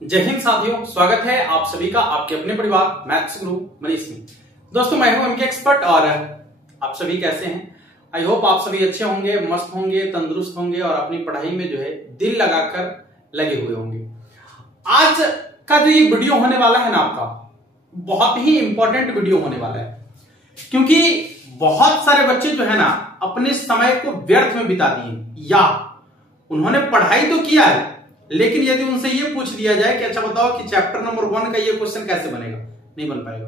जय हिंद साथियों, स्वागत है आप सभी का आपके अपने परिवार मैथ्स गुरु मनीष में। दोस्तों मैं हूं एमके एक्सपर्ट और आप सभी कैसे हैं? आई होप आप सभी अच्छे होंगे, मस्त होंगे, तंदुरुस्त होंगे और अपनी पढ़ाई में जो है दिल लगाकर लगे हुए होंगे। आज का जो ये वीडियो होने वाला है ना, आपका बहुत ही इंपॉर्टेंट वीडियो होने वाला है, क्योंकि बहुत सारे बच्चे जो है ना अपने समय को व्यर्थ में बिता दिए, या उन्होंने पढ़ाई तो किया है लेकिन यदि उनसे ये पूछ दिया जाए कि अच्छा बताओ कि चैप्टर नंबर 1 का ये क्वेश्चन कैसे बनेगा, नहीं बन पाएगा।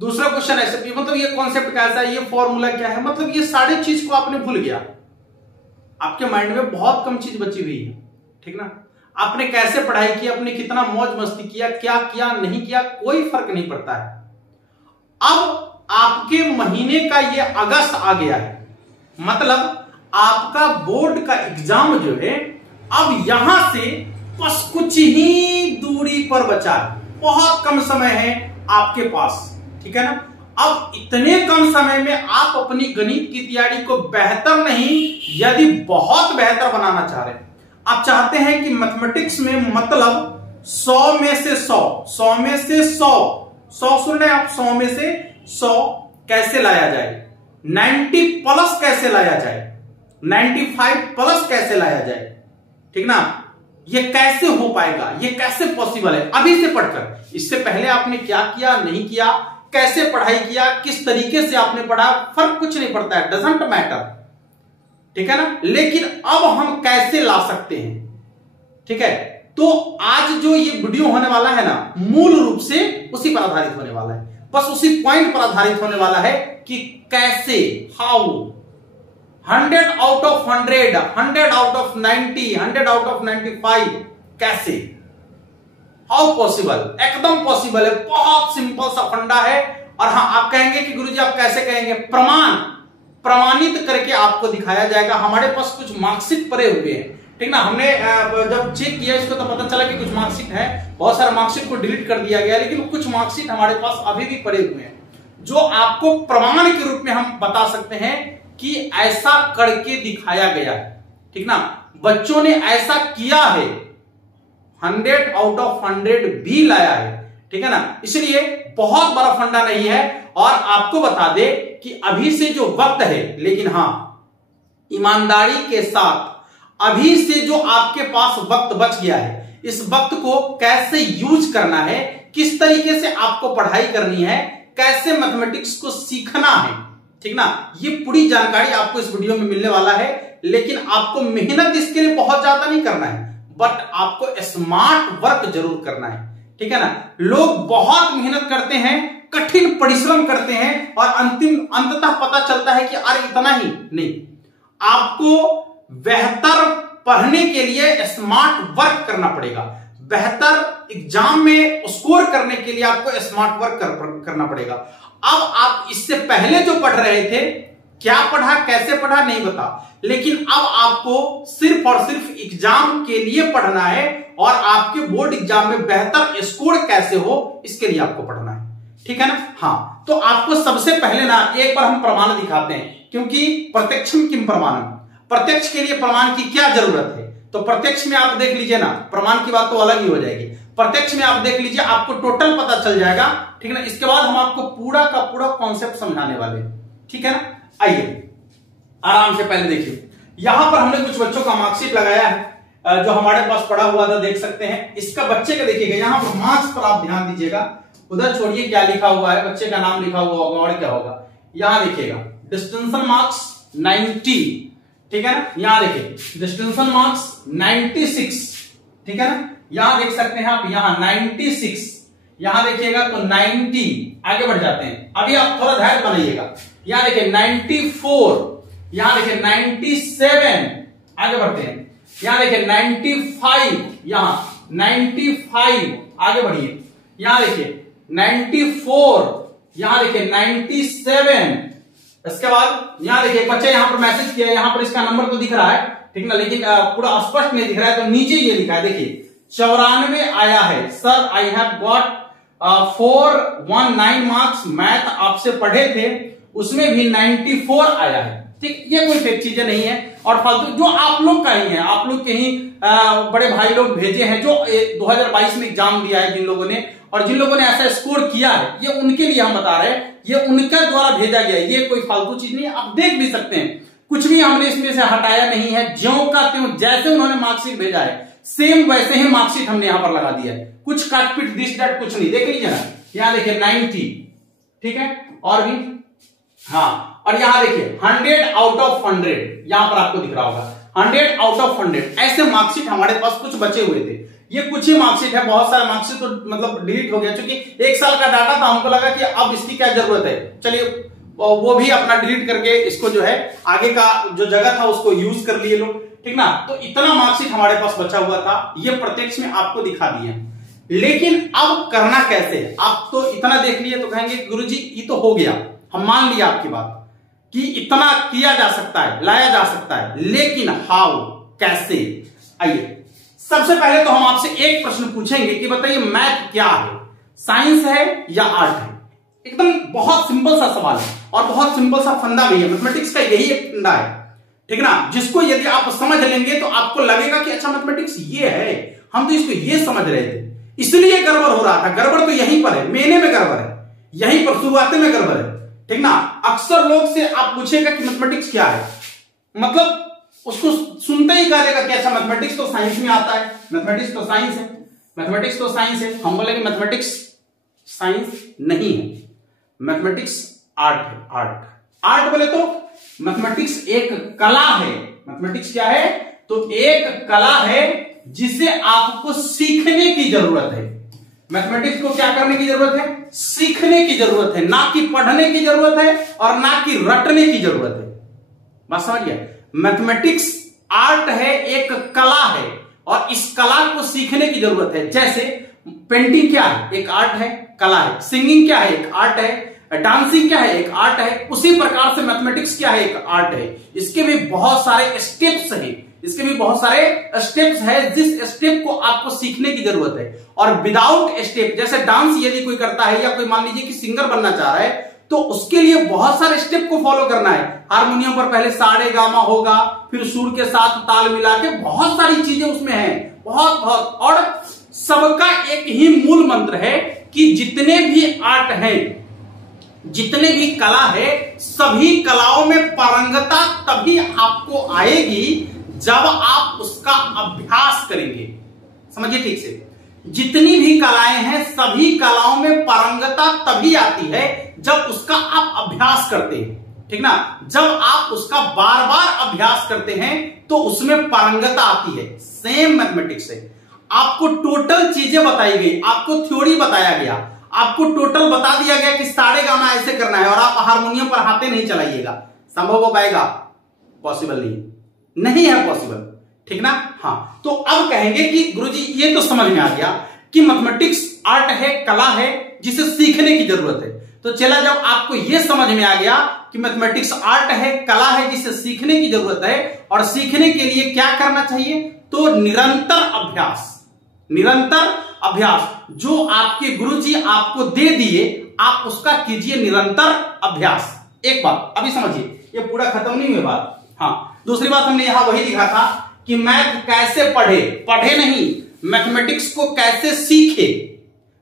दूसरा क्वेश्चन ऐसे भी, मतलब ये कॉन्सेप्ट कैसा है, ये फॉर्मूला क्या है, मतलब ये सारी चीज को आपने भूल गया। आपके माइंड में बहुत कम चीज बची हुई है, ठीक ना। आपने कैसे पढ़ाई की, आपने कितना मौज मस्ती किया, क्या किया नहीं किया, कोई फर्क नहीं पड़ता है। अब आपके महीने का ये अगस्त आ गया है, मतलब आपका बोर्ड का एग्जाम जो है अब यहां से बस कुछ ही दूरी पर बचा है, बहुत कम समय है आपके पास, ठीक है ना। अब इतने कम समय में आप अपनी गणित की तैयारी को बेहतर नहीं, यदि बहुत बेहतर बनाना चाह रहे हैं, आप चाहते हैं कि मैथमेटिक्स में मतलब 100 में से 100 में से 100 सुन रहे हैं आप, 100 में से 100 कैसे लाया जाए, 90 प्लस कैसे लाया जाए, 95 प्लस कैसे लाया जाए, ठीक ना। ये कैसे हो पाएगा, ये कैसे पॉसिबल है, अभी से पढ़कर। इससे पहले आपने क्या किया नहीं किया, कैसे पढ़ाई किया, किस तरीके से आपने पढ़ा, फर्क कुछ नहीं पड़ता है, डजंट मैटर, ठीक है ना। लेकिन अब हम कैसे ला सकते हैं, ठीक है। तो आज जो ये वीडियो होने वाला है ना, मूल रूप से उसी पर आधारित होने वाला है, बस उसी पॉइंट पर आधारित होने वाला है कि कैसे, how 100 out of 100, 100 out of 90, 100 out of 95 कैसे, हाउ पॉसिबल, एकदम पॉसिबल है, बहुत सिंपल सा फंडा है। और हाँ, आप कहेंगे कि गुरुजी आप कैसे कहेंगे, प्रमाणित करके आपको दिखाया जाएगा। हमारे पास कुछ मार्कशीट पड़े हुए हैं, ठीक ना। हमने जब चेक किया इसको तो पता चला कि कुछ मार्कशीट है, बहुत सारे मार्कशीट को डिलीट कर दिया गया, लेकिन कुछ मार्कशीट हमारे पास अभी भी पड़े हुए हैं, जो आपको प्रमाण के रूप में हम बता सकते हैं कि ऐसा करके दिखाया गया है, ठीक ना। बच्चों ने ऐसा किया है, 100 आउट ऑफ 100 भी लाया है, ठीक है ना। इसलिए बहुत बड़ा फंडा नहीं है। और आपको बता दे कि अभी से जो वक्त है, लेकिन हां ईमानदारी के साथ अभी से जो आपके पास वक्त बच गया है, इस वक्त को कैसे यूज करना है, किस तरीके से आपको पढ़ाई करनी है, कैसे मैथमेटिक्स को सीखना है, ठीक ना। ये पूरी जानकारी आपको इस वीडियो में मिलने वाला है। लेकिन आपको मेहनत इसके लिए बहुत ज्यादा नहीं करना है, बट आपको स्मार्ट वर्क जरूर करना है, ठीक है ना। लोग बहुत मेहनत करते हैं, कठिन परिश्रम करते हैं और अंततः पता चलता है कि अरे इतना ही नहीं। आपको बेहतर पढ़ने के लिए स्मार्ट वर्क करना पड़ेगा, बेहतर एग्जाम में स्कोर करने के लिए आपको स्मार्ट वर्क करना पड़ेगा। अब आप इससे पहले जो पढ़ रहे थे, क्या पढ़ा कैसे पढ़ा नहीं बता, लेकिन अब आपको सिर्फ और सिर्फ एग्जाम के लिए पढ़ना है और आपके बोर्ड एग्जाम में बेहतर स्कोर कैसे हो इसके लिए आपको पढ़ना है, ठीक है ना। हाँ, तो आपको सबसे पहले ना एक बार हम प्रमाण दिखाते हैं, क्योंकि प्रत्यक्षम किम प्रमाणम, प्रत्यक्ष के लिए प्रमाण की क्या जरूरत है। तो प्रत्यक्ष में आप देख लीजिए ना, प्रमाण की बात तो अलग ही हो जाएगी। प्रत्यक्ष में आप देख लीजिए, आपको टोटल पता चल जाएगा, ठीक है ना। इसके बाद हम आपको पूरा का पूरा कॉन्सेप्ट समझाने वाले हैं, ठीक है ना। आइए आराम से पहले देखिए, यहां पर हमने कुछ बच्चों का मार्कशीट लगाया है जो हमारे पास पड़ा हुआ था, देख सकते हैं। इसका बच्चे का देखिएगा, यहां पर मार्क्स पर आप ध्यान दीजिएगा, उधर छोड़िए क्या लिखा हुआ है, बच्चे का नाम लिखा हुआ होगा और क्या होगा। यहां देखिएगा डिस्टिंक्शन मार्क्स 90, ठीक है ना। यहां देखिए डिस्टिंक्शन मार्क्स 96, ठीक है ना। यहां देख सकते हैं आप, यहां 96, यहां देखिएगा तो 90, आगे बढ़ जाते हैं। अभी आप थोड़ा धैर्य बनाइएगा। यहां देखिए 94, यहां देखिए 97, आगे बढ़ते हैं। यहां देखिए 95, यहां 95, आगे बढ़िए। यहां देखिए 94, यहां देखिए 97। इसके बाद यहां देखिए एक बच्चे यहां पर मैसेज किया, यहां पर इसका नंबर तो दिख रहा है, ठीक ना, लेकिन पूरा स्पष्ट नहीं दिख रहा है, तो नीचे ये लिखा है, देखिए 94 आया है। Sir I have got 419 marks, math आपसे पढ़े थे उसमें भी 94 आया है, ठीक, ये कोई फेक चीजें नहीं है और फालतू जो आप लोग का ही है, आप लोग के ही बड़े भाई लोग भेजे हैं जो 2022 में एग्जाम दिया है जिन लोगों ने, और जिन लोगों ने ऐसा स्कोर किया है, ये उनके लिए हम बता रहे हैं, ये उनका द्वारा भेजा गया है, ये कोई फालतू चीज नहीं है। आप देख भी सकते हैं, कुछ भी हमने इसमें से हटाया नहीं है, ज्यों का त्यों जैसे उन्होंने मार्कशीट भेजा है सेम वैसे ही मार्कशीट हमने यहां पर लगा दिया है, कुछ काटपीट दिस दैट कुछ नहीं। देख लीजिए ना, यहां देखिए 90, ठीक है, और भी, हाँ, और यहां देखिए 100 आउट ऑफ 100, यहां पर आपको दिख रहा होगा 100 आउट ऑफ 100। ऐसे मार्कशीट हमारे पास कुछ बचे हुए थे, ये कुछ ही मार्कशीट है, बहुत सारे मार्कशीट तो मतलब डिलीट हो गया, क्योंकि 1 साल का डाटा था, हमको लगा कि अब इसकी क्या जरूरत है, चलिए वो भी अपना डिलीट करके इसको जो है आगे का जो जगह था उसको यूज कर लिए लोग, ठीक ना। तो इतना मार्कशीट हमारे पास बचा हुआ था, ये प्रत्यक्ष में आपको दिखा दिया। लेकिन अब करना कैसे, आप तो इतना देख लिए तो कहेंगे गुरुजी ये तो हो गया, हम मान लिया आपकी बात कि इतना किया जा सकता है, लाया जा सकता है, लेकिन हाउ, कैसे। आइए सबसे पहले तो हम आपसे एक प्रश्न पूछेंगे कि बताइए मैथ क्या है, साइंस है या आर्ट है। एकदम बहुत सिंपल सा सवाल है और बहुत सिंपल सा फंडा भी है, मैथमेटिक्स का यही एक फंडा है, ठीक ना, जिसको यदि आप समझ लेंगे तो आपको लगेगा कि अच्छा मैथमेटिक्स ये है, हम तो इसको ये समझ रहे थे इसलिए गड़बड़ हो रहा था। गड़बड़ तो यहीं पर है, मेने में गड़बड़ है, यहीं पर शुरुआत में गड़बड़ है, ठीक ना। अक्सर लोग से आप पूछेगा कि मैथमेटिक्स क्या है, मतलब उसको सुनते ही कहेगा कि अच्छा मैथमेटिक्स तो साइंस में आता है, मैथमेटिक्स तो साइंस है, मैथमेटिक्स तो साइंस है। हम बोलेंगे मैथमेटिक्स साइंस नहीं है, मैथमेटिक्स आर्ट है। आर्ट बोले तो मैथमेटिक्स एक कला है। मैथमेटिक्स क्या है, तो एक कला है जिसे आपको सीखने की जरूरत है। मैथमेटिक्स को क्या करने की जरूरत है, सीखने की जरूरत है, ना कि पढ़ने की जरूरत है और ना कि रटने की जरूरत है। बात समझिए, मैथमेटिक्स आर्ट है, एक कला है और इस कला को सीखने की जरूरत है। जैसे पेंटिंग क्या है, एक आर्ट है, कला है। सिंगिंग क्या है, एक आर्ट है। डांसिंग क्या है, एक आर्ट है। उसी प्रकार से मैथमेटिक्स क्या है, एक आर्ट है। इसके भी बहुत सारे स्टेप्स हैं, इसके भी बहुत सारे स्टेप्स है, जिस स्टेप को आपको सीखने की जरूरत है। और विदाउट स्टेप, जैसे डांस यदि कोई करता है या कोई मान लीजिए कि सिंगर बनना चाह रहा है, तो उसके लिए बहुत सारे स्टेप को फॉलो करना है। हारमोनियम पर पहले सारे गामा होगा, फिर सुर के साथ ताल मिला के, बहुत सारी चीजें उसमें हैं, बहुत। और सबका एक ही मूल मंत्र है कि जितने भी आर्ट हैं, जितने भी कला है, सभी कलाओं में पारंगता तभी आपको आएगी जब आप उसका अभ्यास करेंगे। समझिए ठीक से, जितनी भी कलाएं हैं सभी कलाओं में पारंगता तभी आती है जब उसका आप अभ्यास करते हैं, ठीक ना। जब आप उसका बार बार अभ्यास करते हैं तो उसमें पारंगता आती है। सेम मैथमेटिक्स है, आपको टोटल चीजें बताई गई, आपको थ्योरी बताया गया, आपको टोटल बता दिया गया कि सारे गाना ऐसे करना है और आप हारमोनियम पर हाथे नहीं चलाइएगा। संभव हो पाएगा? पॉसिबल नहीं है पॉसिबल, ठीक ना। हाँ, तो अब कहेंगे कि गुरुजी ये तो समझ में आ गया कि मैथमेटिक्स आर्ट है, कला है जिसे सीखने की जरूरत है। तो चला, जब आपको यह समझ में आ गया कि मैथमेटिक्स आर्ट है, कला है जिसे सीखने की जरूरत है, और सीखने के लिए क्या करना चाहिए, तो निरंतर अभ्यास। निरंतर अभ्यास जो आपके गुरुजी आपको दे दिए, आप उसका कीजिए निरंतर अभ्यास। एक बात अभी समझिए, ये पूरा खत्म नहीं हुई बात। हाँ, दूसरी बात हमने यहां वही लिखा था कि मैथ कैसे पढ़े, पढ़े नहीं, मैथमेटिक्स को कैसे सीखे,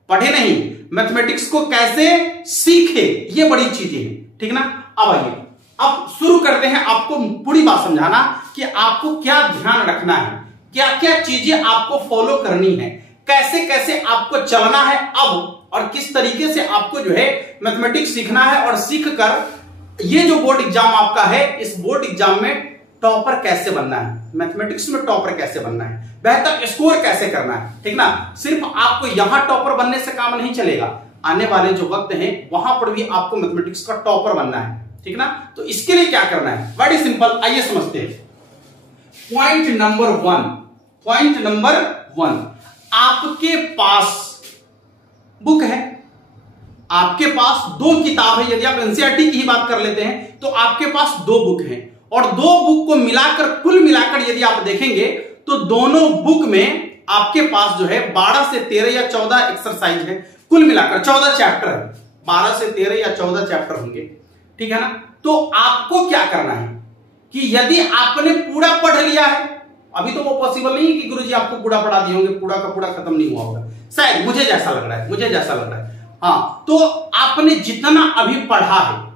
पढ़े नहीं, मैथमेटिक्स को कैसे सीखे, ये बड़ी चीजें हैं, ठीक ना। अब आइए, अब शुरू करते हैं आपको पूरी बात समझाना कि आपको क्या ध्यान रखना है, क्या क्या चीजें आपको फॉलो करनी है, कैसे कैसे आपको चलना है अब, और किस तरीके से आपको जो है मैथमेटिक्स सीखना है, और सीख कर ये जो बोर्ड एग्जाम आपका है, इस बोर्ड एग्जाम में टॉपर कैसे बनना है, मैथमेटिक्स में टॉपर कैसे बनना है, बेहतर स्कोर कैसे करना है, ठीक ना। सिर्फ आपको यहां टॉपर बनने से काम नहीं चलेगा, आने वाले जो वक्त है वहां पर भी आपको मैथमेटिक्स का टॉपर बनना है, ठीक ना। तो इसके लिए क्या करना है, वेरी सिंपल, आइए समझते हैं। पॉइंट नंबर वन, आपके पास बुक है, आपके पास 2 किताब है। यदि आप एनसीईआरटी की ही बात कर लेते हैं तो आपके पास 2 बुक हैं, और 2 बुक को मिलाकर, कुल मिलाकर यदि आप देखेंगे तो दोनों बुक में आपके पास जो है 12 से 13 या 14 एक्सरसाइज है, कुल मिलाकर 14 चैप्टर है, 12 से 13 या 14 चैप्टर होंगे, ठीक है ना। तो आपको क्या करना है, कि यदि आपने पूरा पढ़ लिया है, अभी तो वो पॉसिबल नहीं है कि गुरुजी आपको पूरा पढ़ा दिए होंगे, पूरा का पूरा खत्म नहीं हुआ होगा, शायद मुझे जैसा लग रहा है, हाँ, तो आपने जितना अभी पढ़ा है,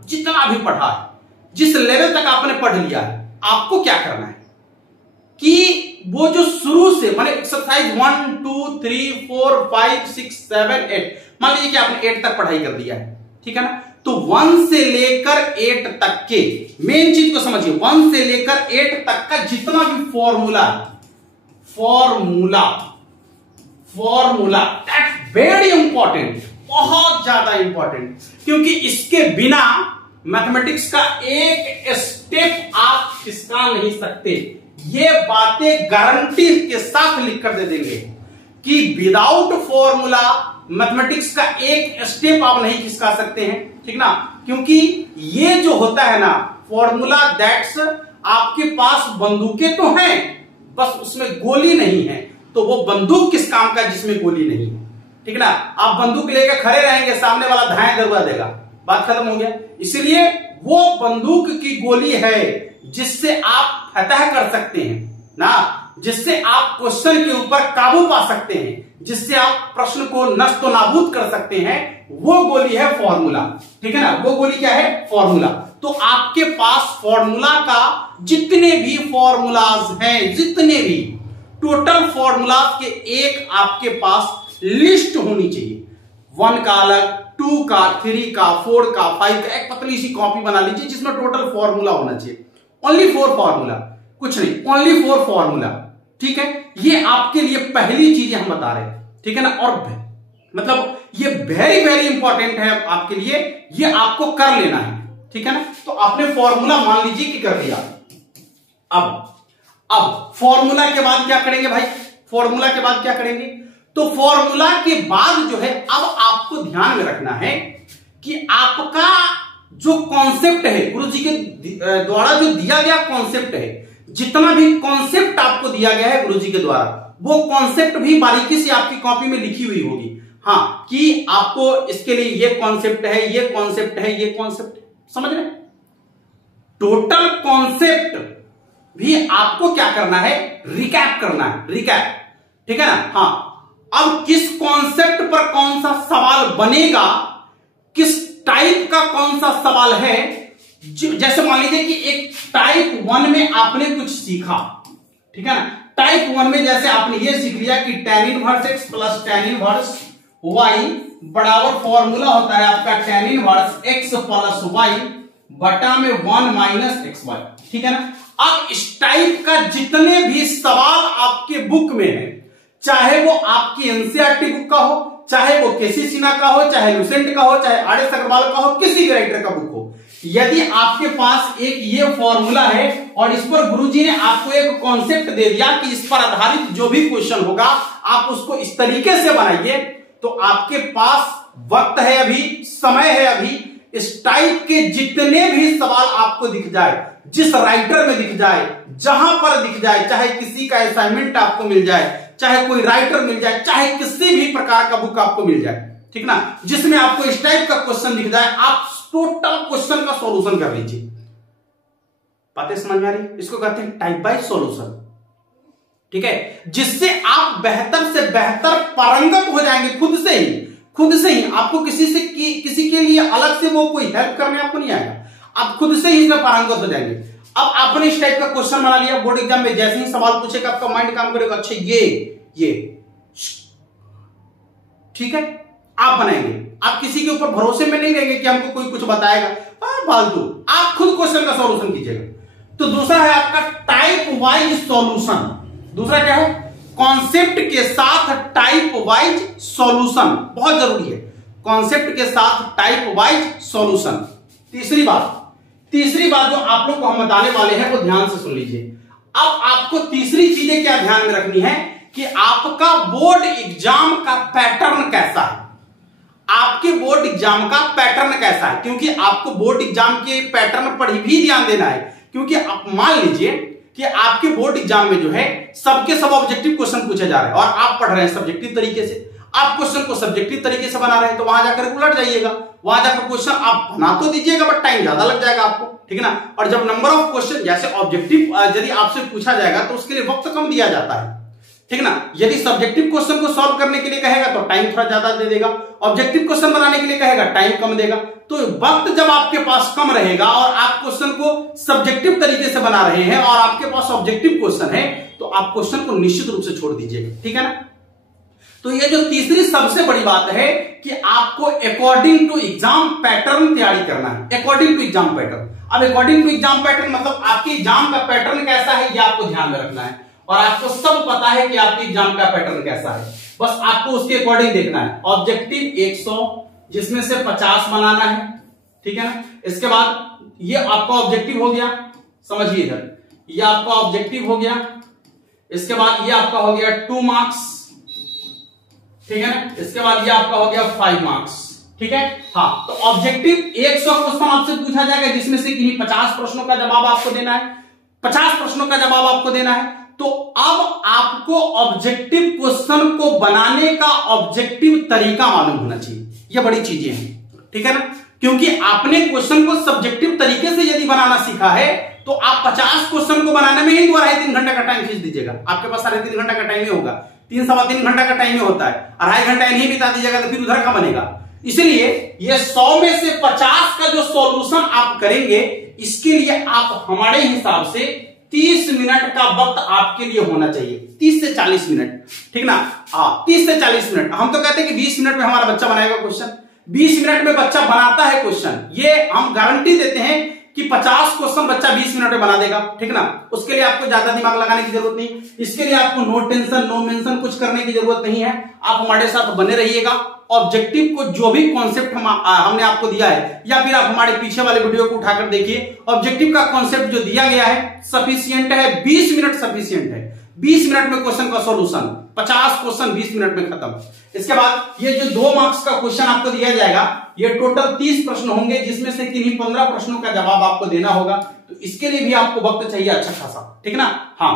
जिस लेवल तक आपने पढ़ लिया है, आपको क्या करना है कि वो जो शुरू से माने एक्सरसाइज 1 2 3 4 5 6 7 8, मान लीजिए कि आपने 8 तक पढ़ाई कर दिया है, ठीक है ना, तो 1 से लेकर 8 तक के मेन चीज को समझिए, 1 से लेकर 8 तक का जितना भी फॉर्मूला दैट्स वेरी इंपॉर्टेंट, बहुत ज्यादा इंपॉर्टेंट, क्योंकि इसके बिना मैथमेटिक्स का एक स्टेप आप खिसका नहीं सकते। ये बातें गारंटी के साथ लिख कर दे देंगे कि विदाउट फॉर्मूला मैथमेटिक्स का एक स्टेप आप नहीं खिसका सकते हैं, ठीक ना, क्योंकि ये जो होता है ना फॉर्मूला दैट्स, आपके पास बंदूकें तो हैं, बस उसमें गोली नहीं है, तो वो बंदूक किस काम का जिसमें गोली नहीं है, ठीक ना, आप बंदूक लेकर खड़े रहेंगे, सामने वाला धाएं दरवा देगा, बात खत्म हो गया। इसलिए वो बंदूक की गोली है जिससे आप फतह कर सकते हैं ना, जिससे आप क्वेश्चन के ऊपर काबू पा सकते हैं, जिससे आप प्रश्न को नष्ट नाबूद कर सकते हैं, वो गोली है फॉर्मूला, ठीक है ना, वो गोली क्या है, फॉर्मूला। तो आपके पास फॉर्मूला का जितने भी फॉर्मूलाज हैं, जितने भी टोटल फॉर्मूलाज के एक आपके पास लिस्ट होनी चाहिए, 1 का अलग, 2 का, 3 का, 4 का, 5 का, एक पतली सी कॉपी बना लीजिए जिसमें टोटल फॉर्मूला होना चाहिए, ओनली 4 फॉर्मूला, कुछ नहीं, ओनली 4 फॉर्मूला, ठीक है। ये आपके लिए पहली चीज हम बता रहे हैं, ठीक है ना, और मतलब ये वेरी वेरी इंपॉर्टेंट है आपके लिए, ये आपको कर लेना है, ठीक है ना। तो आपने फॉर्मूला मान लीजिए कि कर दिया, अब फॉर्मूला के बाद क्या करेंगे भाई, फॉर्मूला के बाद क्या करेंगे, तो फॉर्मूला के बाद जो है अब आपको ध्यान में रखना है कि आपका जो कॉन्सेप्ट है, गुरुजी के द्वारा जो दिया गया कॉन्सेप्ट है, जितना भी कॉन्सेप्ट आपको दिया गया है गुरुजी के द्वारा, वो कॉन्सेप्ट भी बारीकी से आपकी कॉपी में लिखी हुई होगी, हाँ, कि आपको इसके लिए ये कॉन्सेप्ट है, ये कॉन्सेप्ट है, ये कॉन्सेप्ट, समझ रहे, टोटल कॉन्सेप्ट भी आपको क्या करना है, रिकैप करना है, रिकैप, ठीक है ना, हाँ। अब किस कॉन्सेप्ट पर कौन सा सवाल बनेगा, किस टाइप का कौन सा सवाल है, जैसे मान लीजिए कि एक टाइप 1 में आपने कुछ सीखा, ठीक है ना, टाइप 1 में जैसे आपने ये सीख लिया कि tan inverse x plus tan inverse y बराबर फॉर्मूला होता है आपका tan inverse x plus y बटा में 1 माइनस xy, ठीक है ना। अब इस टाइप का जितने भी सवाल आपके बुक में है, चाहे वो आपकी एनसीईआरटी बुक का हो, चाहे वो केसी सिन्हा का हो, चाहे लुसेंट का हो, चाहे आर.एस. अग्रवाल का हो, किसी भी राइटर का बुक हो, यदि आपके पास एक ये फॉर्मूला है और इस पर गुरुजी ने आपको एक कॉन्सेप्ट दे दिया कि इस पर आधारित जो भी क्वेश्चन होगा आप उसको इस तरीके से बनाइए, तो आपके पास वक्त है, अभी समय है, अभी इस टाइप के जितने भी सवाल आपको दिख जाए, जिस राइटर में दिख जाए, जहां पर दिख जाए, चाहे किसी का असाइनमेंट आपको मिल जाए, चाहे कोई राइटर मिल जाए, चाहे किसी भी प्रकार का बुक आपको मिल जाए, ठीक ना, जिसमें आपको इस टाइप का क्वेश्चन दिख जाए, आप टोटल क्वेश्चन का सॉल्यूशन कर लीजिए। बातें समझ में आ रही, इसको कहते हैं टाइप बाय सॉल्यूशन, ठीक है, जिससे आप बेहतर से बेहतर पारंगत हो जाएंगे, खुद से ही आपको किसी के लिए अलग से वो कोई हेल्प करने आपको नहीं आएगा, आप खुद से ही इसमें पारंगत हो जाएंगे। अब आपने इस टाइप का क्वेश्चन बना लिया, बोर्ड एग्जाम में जैसे ही सवाल पूछेगा आपका माइंड काम करेगा, अच्छा ये ठीक है, आप बनाएंगे, आप किसी के ऊपर भरोसे में नहीं रहेंगे कि हमको कोई कुछ बताएगा, फालतू, आप खुद क्वेश्चन का सॉल्यूशन कीजिएगा। तो दूसरा है आपका टाइप वाइज सॉल्यूशन, दूसरा क्या है, कॉन्सेप्ट के साथ टाइप वाइज सॉल्यूशन, बहुत जरूरी है, कॉन्सेप्ट के साथ टाइप वाइज सॉल्यूशन। तीसरी बात जो आप लोग को हम बताने वाले हैं वो ध्यान से सुन लीजिए। अब आपको तीसरी चीजें क्या ध्यान में रखनी है कि आपका बोर्ड एग्जाम का पैटर्न कैसा है, आपके बोर्ड एग्जाम का पैटर्न कैसा है, क्योंकि आपको बोर्ड एग्जाम के पैटर्न पर भी ध्यान देना है, क्योंकि आप मान लीजिए कि आपके बोर्ड एग्जाम में जो है सबके सब ऑब्जेक्टिव क्वेश्चन पूछे जा रहे हैं और आप पढ़ रहे हैं सब्जेक्टिव तरीके से, आप क्वेश्चन को सब्जेक्टिव तरीके से बना रहे हैं तो वहां जाकर उलट जाइएगा, वहां जाकर क्वेश्चन आप बना तो दीजिएगा बट टाइम ज्यादा लग जाएगा आपको, ठीक है ना। और जब नंबर ऑफ क्वेश्चन जैसे ऑब्जेक्टिव यदि आपसे पूछा जाएगा तो उसके लिए वक्त कम दिया जाता है, ठीक है ना। यदि सब्जेक्टिव क्वेश्चन को सॉल्व करने के लिए कहेगा तो टाइम थोड़ा ज्यादा दे देगा, ऑब्जेक्टिव क्वेश्चन बनाने के लिए कहेगा टाइम कम देगा। तो वक्त जब आपके पास कम रहेगा और आप क्वेश्चन को सब्जेक्टिव तरीके से बना रहे हैं और आपके पास ऑब्जेक्टिव क्वेश्चन है तो आप क्वेश्चन को निश्चित रूप से छोड़ दीजिएगा, ठीक है ना। तो ये जो तीसरी सबसे बड़ी बात है कि आपको अकॉर्डिंग टू एग्जाम पैटर्न तैयारी करना है, अकॉर्डिंग टू एग्जाम पैटर्न। अब अकॉर्डिंग टू एग्जाम पैटर्न मतलब आपके एग्जाम का पैटर्न कैसा है ये आपको ध्यान में रखना है और आपको सब पता है कि आपके एग्जाम का पैटर्न कैसा है, बस आपको उसके अकॉर्डिंग देखना है। ऑब्जेक्टिव 100 जिसमें से 50 बनाना है, ठीक है ना। इसके बाद ये आपका ऑब्जेक्टिव हो गया, समझिए इधर, ये आपका ऑब्जेक्टिव हो गया। इसके बाद ये आपका हो गया 2 मार्क्स, ठीक है ना। इसके बाद ये आपका हो गया 5 मार्क्स, ठीक है। हाँ, तो ऑब्जेक्टिव 100 क्वेश्चन आपसे पूछा जाएगा जिसमें से किन्हीं 50 प्रश्नों का जवाब आपको देना है, 50 प्रश्नों का जवाब आपको देना है। तो अब आपको ऑब्जेक्टिव क्वेश्चन को बनाने का ऑब्जेक्टिव तरीका मालूम होना चाहिए, ये बड़ी चीजें हैं, ठीक है ना। क्योंकि आपने क्वेश्चन को सब्जेक्टिव तरीके से यदि बनाना सीखा है तो आप 50 क्वेश्चन को बनाने में ही 2-2.5-3 घंटे का टाइम खींच दीजिएगा। आपके पास 3.5 घंटा का टाइम ही होगा, 3-3.25 घंटा का टाइम ही होता है, 2.5 घंटा नहीं बिता दीजिएगा तो फिर उधर का बनेगा। इसलिए ये 100 में से 50 का जो सॉल्यूशन आप करेंगे इसके लिए आप हमारे हिसाब से 30 मिनट का वक्त आपके लिए होना चाहिए, 30 से 40 मिनट, ठीक ना। हाँ, 30 से 40 मिनट। हम तो कहते हैं कि 20 मिनट में हमारा बच्चा बनाएगा क्वेश्चन, 20 मिनट में बच्चा बनाता है क्वेश्चन, ये हम गारंटी देते हैं कि 50 क्वेश्चन बच्चा 20 मिनट में बना देगा, ठीक ना। उसके लिए आपको ज्यादा दिमाग लगाने की जरूरत नहीं, इसके लिए आपको नो टेंशन नो मेंशन कुछ करने की जरूरत नहीं है। आप हमारे साथ बने रहिएगा, ऑब्जेक्टिव को जो भी कॉन्सेप्ट हमने आपको दिया है या फिर आप हमारे पीछे वाले वीडियो को उठाकर देखिए, ऑब्जेक्टिव का कॉन्सेप्ट जो दिया गया है सफिशियंट है, 20 मिनट सफिशियंट है, 20 मिनट में क्वेश्चन का सॉल्यूशन, 50 क्वेश्चन 20 मिनट में खत्म। इसके बाद ये जो 2 मार्क्स का क्वेश्चन आपको दिया जाएगा ये टोटल 30 प्रश्न होंगे जिसमें से किन्हीं 15 प्रश्नों का जवाब आपको देना होगा, तो इसके लिए भी आपको वक्त चाहिए अच्छा खासा, ठीक ना। हाँ,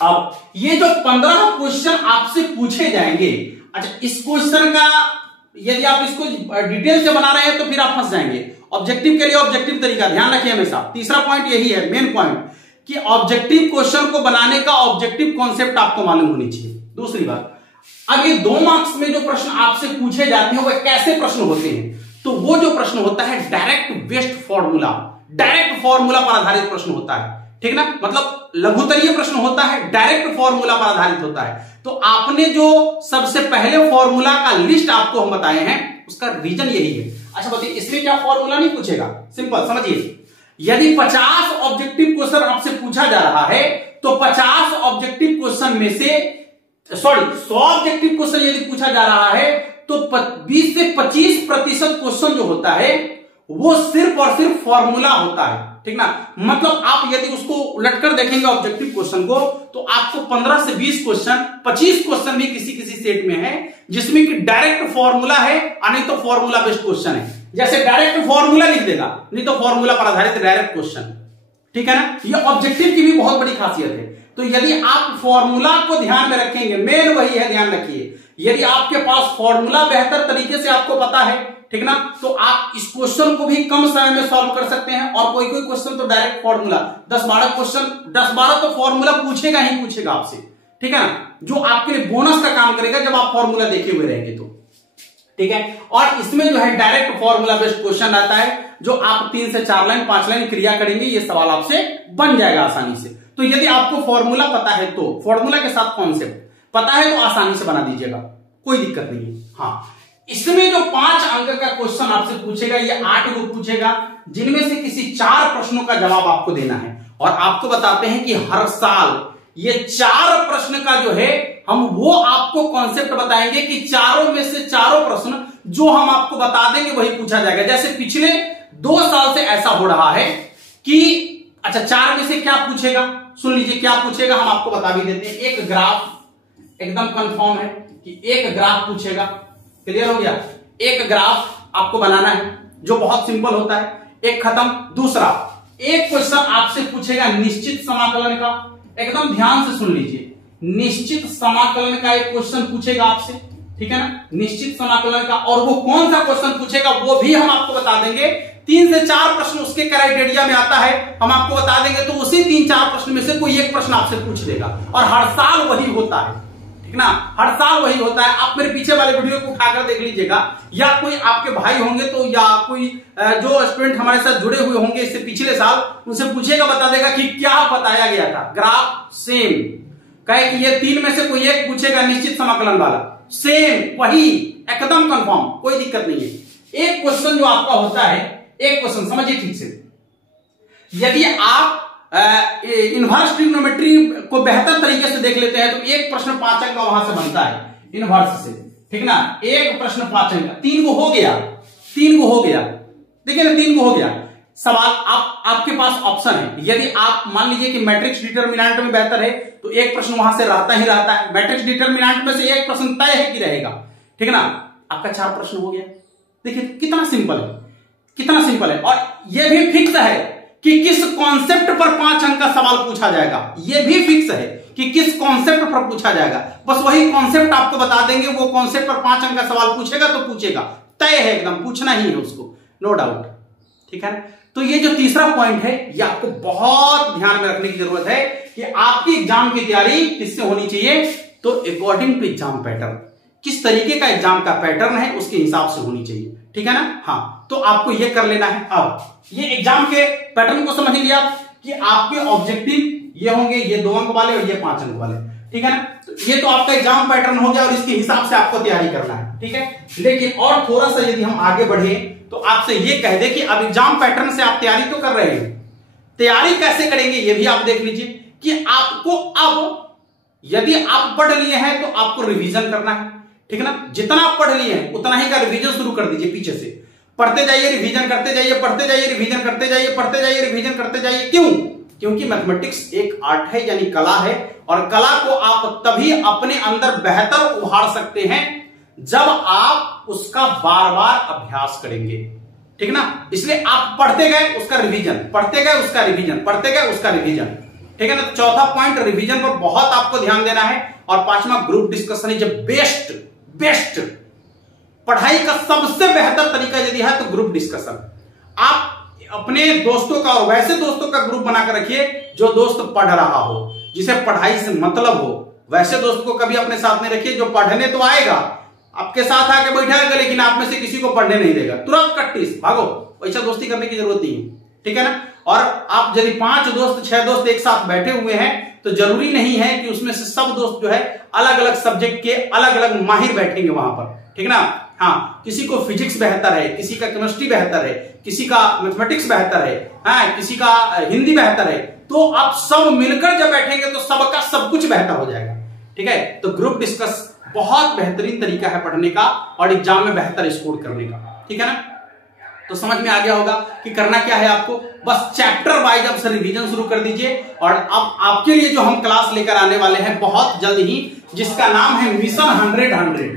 अब ये जो 15 क्वेश्चन आपसे पूछे जाएंगे, अच्छा इस क्वेश्चन का यदि आप इसको डिटेल से बना रहे हैं तो फिर आप फंस जाएंगे। ऑब्जेक्टिव के लिए ऑब्जेक्टिव तरीका ध्यान रखिए हमेशा, तीसरा पॉइंट यही है मेन पॉइंट कि ऑब्जेक्टिव क्वेश्चन को बनाने का ऑब्जेक्टिव कॉन्सेप्ट आपको मालूम होनी चाहिए। दूसरी बात, अब ये 2 मार्क्स में जो प्रश्न आपसे पूछे जाते हैं वो कैसे प्रश्न होते हैं, तो वो जो प्रश्न होता है direct based formula, direct formula पर आधारित प्रश्न होता है, ठीक ना। मतलब लघुतरीय प्रश्न होता है, डायरेक्ट फॉर्मूला पर आधारित होता है। तो आपने जो सबसे पहले फॉर्मूला का लिस्ट आपको हम बताए हैं उसका रीजन यही है। अच्छा बताइए इसमें क्या फॉर्मूला नहीं पूछेगा, सिंपल समझिए, यदि 50 ऑब्जेक्टिव क्वेश्चन आपसे पूछा जा रहा है तो 50 ऑब्जेक्टिव क्वेश्चन में से 100 ऑब्जेक्टिव क्वेश्चन यदि पूछा जा रहा है तो 20 से 25% क्वेश्चन जो होता है वो सिर्फ और सिर्फ फॉर्मूला होता है, ठीक ना। मतलब आप यदि उसको उलटकर देखेंगे ऑब्जेक्टिव क्वेश्चन को तो आपको 15 से 20 क्वेश्चन, 25 क्वेश्चन भी किसी किसी सेट में है जिसमें कि डायरेक्ट फॉर्मूला है और नहीं तो फॉर्मूला बेस्ड क्वेश्चन है। जैसे डायरेक्ट फॉर्मूला लिख देगा, नहीं तो फॉर्मूला पर आधारित डायरेक्ट क्वेश्चन, ठीक है ना। ये ऑब्जेक्टिव की भी बहुत बड़ी खासियत है। तो यदि आप फॉर्मूला को ध्यान में रखेंगे, मेन वही है, ध्यान रखिए, यदि आपके पास फॉर्मूला बेहतर तरीके से आपको पता है, ठीक ना, तो आप इस क्वेश्चन को भी कम समय में सॉल्व कर सकते हैं। और कोई कोई क्वेश्चन तो डायरेक्ट फॉर्मूला 10-12 क्वेश्चन, 10-12 तो फॉर्मूला पूछेगा ही पूछेगा आपसे, ठीक है ना, जो आपके लिए बोनस का काम करेगा जब आप फॉर्मूला देखे हुए रहेंगे तो, ठीक है। और इसमें जो है डायरेक्ट फॉर्मूला बेस्ड क्वेश्चन आता है जो आप 3 से 4 लाइन 5 लाइन क्रिया करेंगे, ये सवाल आपसे बन जाएगा आसानी से। तो यदि आपको फॉर्मूला पता है तो फॉर्मूला के साथ कॉन्सेप्ट पता है तो आसानी से बना दीजिएगा, कोई दिक्कत नहीं है। हाँ, इसमें जो 5 अंक का क्वेश्चन आपसे पूछेगा ये 8 को पूछेगा जिनमें से किसी 4 प्रश्नों का जवाब आपको देना है। और आपको बताते हैं कि हर साल ये 4 प्रश्न का जो है हम वो आपको कॉन्सेप्ट बताएंगे कि चारों में से चारों प्रश्न जो हम आपको बता देंगे वही पूछा जाएगा। जैसे पिछले 2 साल से ऐसा हो रहा है कि अच्छा 4 में से क्या पूछेगा, सुन लीजिए क्या पूछेगा, हम आपको बता भी देते हैं। एक ग्राफ एकदम कंफर्म है कि एक ग्राफ पूछेगा, क्लियर हो गया। एक ग्राफ आपको बनाना है जो बहुत सिंपल होता है, एक खत्म। दूसरा एक क्वेश्चन आपसे पूछेगा निश्चित समाकलन का, एकदम ध्यान से सुन लीजिए, निश्चित समाकलन का एक क्वेश्चन पूछेगा आपसे, ठीक है ना, निश्चित समाकलन का। और वो कौन सा क्वेश्चन पूछेगा वो भी हम आपको बता देंगे। 3 से 4 प्रश्न उसके क्राइटेरिया में आता है, हम आपको बता देंगे। तो उसी 3-4 प्रश्न में से कोई एक प्रश्न आपसे पूछ देगा, और हर साल वही होता है, ठीक ना, हर साल वही होता है। आप मेरे पीछे वाले वीडियो को उठाकर देख लीजिएगा, या कोई आपके भाई होंगे तो, या कोई जो स्टूडेंट हमारे साथ जुड़े हुए होंगे इससे पिछले साल, उनसे पूछेगा, बता देगा कि क्या बताया गया था। ग्राफ सेम, कहे कि ये 3 में से कोई एक पूछेगा निश्चित समाकलन वाला, सेम वही, एकदम कंफर्म, कोई दिक्कत नहीं है। एक क्वेश्चन जो आपका होता है, एक क्वेश्चन समझिए ठीक से, यदि आप इनवर्स ट्रिग्नोमेट्री को बेहतर तरीके से देख लेते हैं तो एक प्रश्न 5 अंक का वहां से बनता है इनवर्स से, ठीक ना। एक प्रश्न 5 अंक, 3 को हो गया, 3 को हो गया, देखिए ना, 3 को हो गया। सवाल आपके पास ऑप्शन है, यदि आप मान लीजिए कि मैट्रिक्स डिटर्मिनेंट में बेहतर है तो एक प्रश्न वहां से रहता ही रहता है। मैट्रिक्स डिटर्मिनेंट में से एक प्रश्न तय है कि रहेगा, ठीक है ना। आपका 4 प्रश्न हो गया। देखिए कितना सिंपल है, कितना सिंपल है। और यह भी फिक्स है कि किस कॉन्सेप्ट पर 5 अंक का सवाल पूछा जाएगा, यह भी फिक्स है कि किस कॉन्सेप्ट पर पूछा जाएगा। बस वही कॉन्सेप्ट आपको बता देंगे, वो कॉन्सेप्ट पर 5 अंक का सवाल पूछेगा तो पूछेगा, तय है एकदम, पूछना ही है उसको, नो डाउट, ठीक है। तो ये जो तीसरा पॉइंट है ये आपको बहुत ध्यान में रखने की जरूरत है कि आपकी एग्जाम की तैयारी किससे होनी चाहिए, तो अकॉर्डिंग टू एग्जाम पैटर्न, किस तरीके का एग्जाम का पैटर्न है उसके हिसाब से होनी चाहिए, ठीक है ना। हाँ, तो आपको ये कर लेना है। अब ये एग्जाम के पैटर्न को समझ लिया कि आपके ऑब्जेक्टिव ये होंगे, ये 2 अंक वाले और ये 5 अंक वाले, ठीक है ना। तो ये तो आपका एग्जाम पैटर्न हो गया और इसके हिसाब से आपको तैयारी करना है, ठीक है। लेकिन और थोड़ा सा यदि हम आगे बढ़े तो आपसे ये कह दे कि अब एग्जाम पैटर्न से आप तैयारी तो कर रहे हैं, तैयारी कैसे करेंगे ये भी आप देख लीजिए कि आपको अब यदि आप पढ़ लिए हैं तो आपको रिवीजन करना है, ठीक है ना। जितना आप पढ़ लिए हैं उतना ही का रिवीजन शुरू कर दीजिए, पीछे से पढ़ते जाइए, रिवीजन करते जाइए, पढ़ते जाइए, रिवीजन करते जाइए, पढ़ते जाइए, रिवीजन करते जाइए। क्यों? क्योंकि मैथमेटिक्स एक आर्ट है, यानी कला है, और कला को आप तभी अपने अंदर बेहतर उभार सकते हैं जब आप उसका बार बार अभ्यास करेंगे, ठीक ना। इसलिए आप पढ़ते गए उसका रिवीजन, पढ़ते गए उसका रिवीजन, पढ़ते गए उसका रिवीजन, ठीक है ना। तो चौथा पॉइंट रिवीजन पर बहुत आपको ध्यान देना है। और 5वां ग्रुप डिस्कशन है, जब बेस्ट पढ़ाई का सबसे बेहतर तरीका यदि है तो ग्रुप डिस्कशन। आप अपने दोस्तों का और वैसे दोस्तों का ग्रुप बनाकर रखिए जो दोस्त पढ़ रहा हो, जिसे पढ़ाई से मतलब हो। वैसे दोस्त को कभी अपने साथ में रखिए जो पढ़ने तो आएगा, आपके साथ आके बैठेगा लेकिन आप में से किसी को पढ़ने नहीं देगा, तुरंत कट्टिस भागो, वैसा दोस्ती करने की जरूरत नहीं है, ठीक है ना। और आप यदि 5 दोस्त 6 दोस्त एक साथ बैठे हुए हैं तो जरूरी नहीं है कि उसमें से सब दोस्त जो है अलग अलग सब्जेक्ट के अलग अलग माहिर बैठेंगे वहां पर, ठीक ना। हाँ, किसी को फिजिक्स बेहतर है, किसी का केमिस्ट्री बेहतर है, किसी का मैथमेटिक्स बेहतर है, हाँ, किसी का हिंदी बेहतर है। तो आप सब मिलकर जब बैठेंगे तो सबका सब कुछ बेहतर हो जाएगा, ठीक है। तो ग्रुप डिस्कस बहुत बेहतरीन तरीका है पढ़ने का और एग्जाम में बेहतर स्कोर करने का, ठीक है ना। तो समझ में आ गया होगा कि करना क्या है आपको, बस चैप्टर वाइज अब से रिवीजन शुरू कर दीजिए। और अब आपके लिए जो हम क्लास लेकर आने वाले हैं बहुत जल्द ही, जिसका नाम है मिशन 100-100,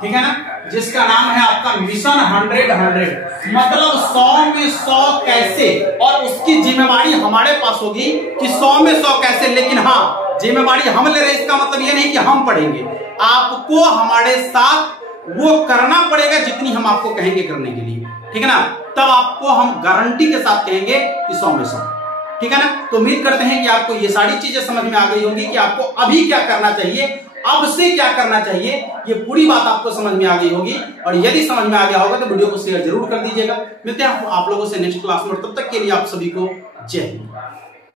ठीक है ना, जिसका नाम है आपका मिशन 100-100, मतलब 100 में 100 कैसे, और उसकी जिम्मेवारी हमारे पास होगी कि 100 में 100 कैसे। लेकिन हाँ, जिम्मेवारी हम ले रहे हैं, इसका मतलब यह नहीं कि हम पढ़ेंगे, आपको हमारे साथ वो करना पड़ेगा जितनी हम आपको कहेंगे करने के लिए, ठीक है ना। तब आपको हम गारंटी के साथ कहेंगे कि 100 में 100, ठीक है ना। तो उम्मीद करते हैं कि आपको ये सारी चीजें समझ में आ गई होंगी कि आपको अभी क्या करना चाहिए, अब से क्या करना चाहिए, ये पूरी बात आपको समझ में आ गई होगी। और यदि समझ में आ गया होगा तो वीडियो को शेयर जरूर कर दीजिएगा। मिलते हैं आप लोगों से नेक्स्ट क्लास में, तब तक के लिए आप सभी को जय हिंद।